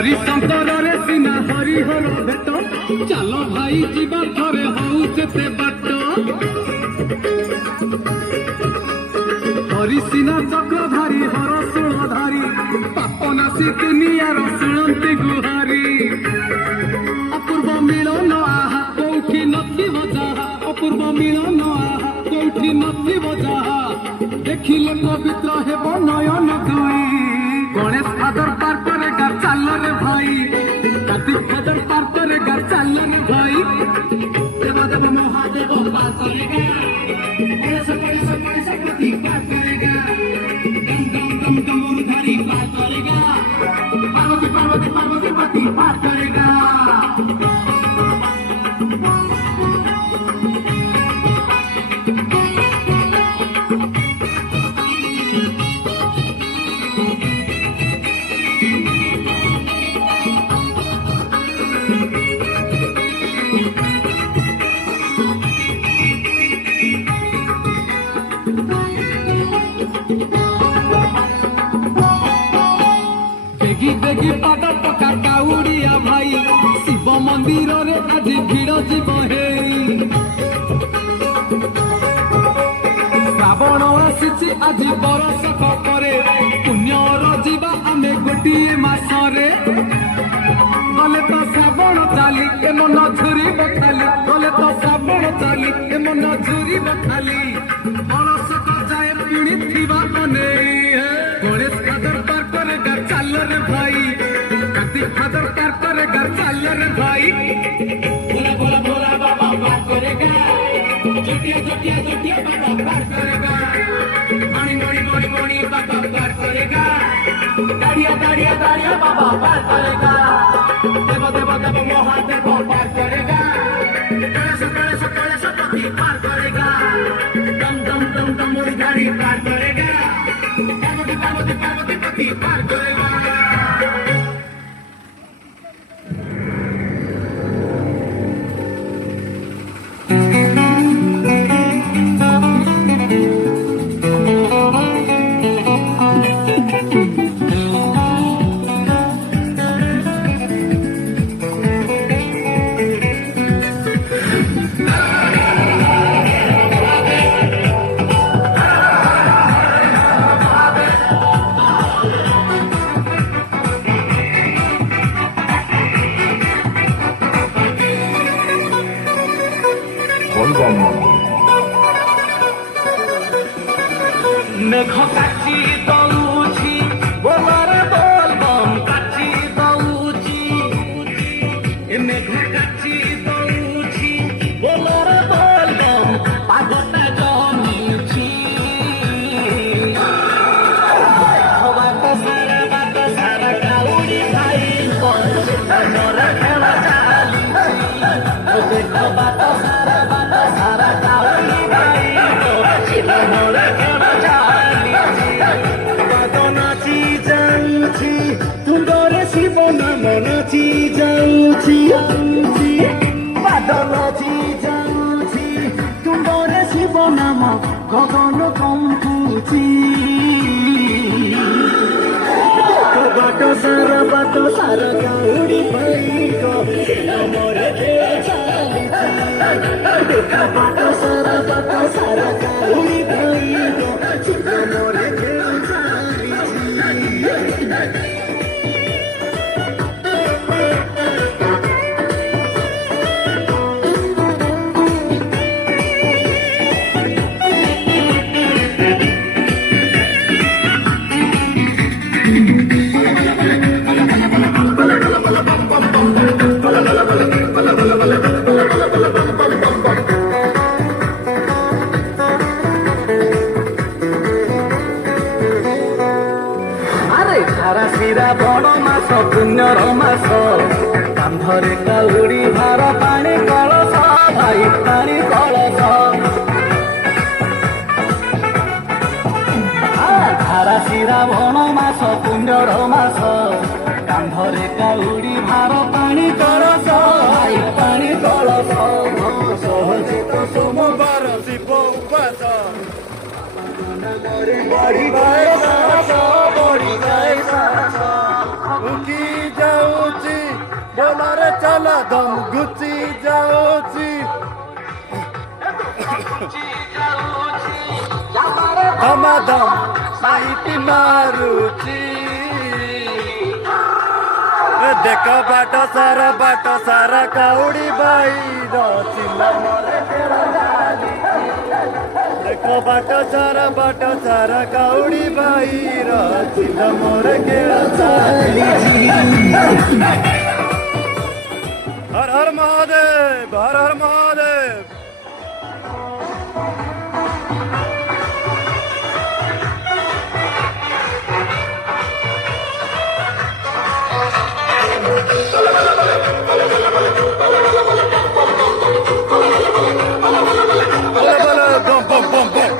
हरिशंकर रे सिना हरिहर भेट चल भाई जीवा थरे हऊ जेते बाट हरिसिना चक्रधारी हर सुरधारी पापनाशी दुनियार शुणती गुहारी अपूर्व मिलन आहा कौठी नथिब जाहा अपूर्व मिलन आहा कौठी नथिब जाहा देखिले पवित्र हेब नयन दुई गणेश फादर पार करेगा चाल रे भाई कार्तिक फादर पार करेगा चाल रे भाई देव महादेव पार करेगा गणेश पार करेगा दम दम दम दमोधारी पार करेगा पार्वती पार्वती पार्वती पति पार करेगा बेगी पाद पका काउड़िया भाई शिव मंदिर रे आज भीड़ जीव हे श्रावण आसी आज बरसक परे पुण्यर जीवा आमे गोटिए मासरे गले तो श्रावण चाली ए मन झुरी बखाली गले तो श्रावण चाली ए मन झुरी बखाली बरसक जाए पिणी थिबा मने गणेश फादर पार करेगा चाल रे भाई कार्तिक फादर पार करेगा चाल रे भाई भोला भोला भोला बाबा पार करेगा जटिया जटिया जटिया बाबा पार करेगा मणि मणि मणि मणि बाबा पार करेगा दाड़िया दाड़िया दाड़िया बाबा पार करेगा देव देव देव महादेव पार करेगा गणेश गणेश गणेश पति पार करेगा दम दम दम दम मुरझारी पार करेगा पार्वती पार्वती पार्वती पति पार करेगा मेघ काची दौची बोलरे बोल बम काची दौची मेघ काची दौची बोलरे बोल बम पागटा जमीची बात सारा काउड़ी भाई मोर खेला चाली देख बात सारा काउड़ी भाई मोर खेला तुंडरे शिव नाम नाची जाऊची पाद नाची जाऊची तुंडरे शिव नाम गगन कंपुची बाट सारा काउड़ी भाई मोर चाली देखा बाट सारा काउड़ी भाई मोर श्रावण मास पुण्यर मास कांधरे काउड़ी भार पानी कलश भाई पानी कलश धारा श्रावण मास पुण्यर मास कांधरे काउड़ी भार पानी कलश भाई पानी कलश सहजित सोमवार शिव उपास बड़ी गाय सास उठी जाऊ ବୋଲା ଦମ ଘୁଚି ଯାଉଛି ଧମାଧମ ସାଇଟି ମାରୁଛି ଦେଖ ବାଟ ସାରା କାଉଡ଼ି ବାଇର ଚିଲା ମରେ ଖେଳ ଦେଖ ବାଟ ସାରା କାଉଡ଼ି ବାଇର ଚିଲା ମରେ ଖେଳ हर हर महादेव हर हर महादेव बम बम बम बम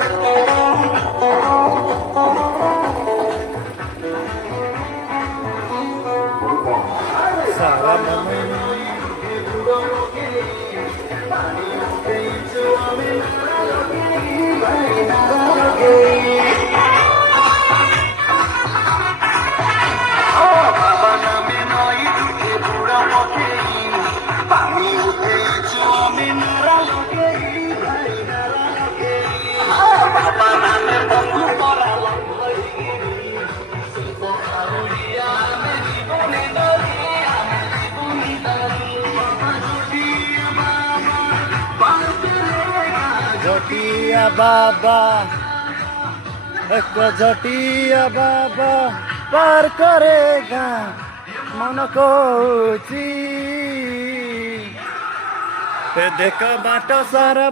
सारा झटिया बाबा एक झटिया बाबा पार करेगा मन कोची देख बाट सारा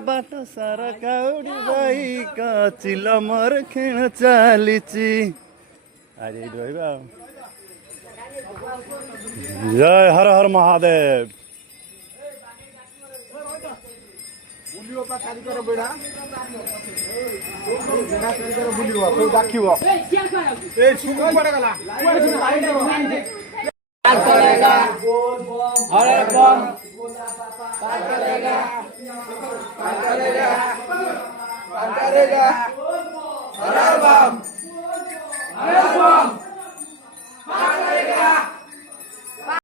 काउडी बाई का चिल मर खेण चालिची अरे रहिबा जय हर हर महादेव बुलियो पा कारिगर बेडा बेडा कारिगर बुलियो सब दाखिबो ए सुगु पडे गला पार करेगा हरे बम पार करेगा हरे बम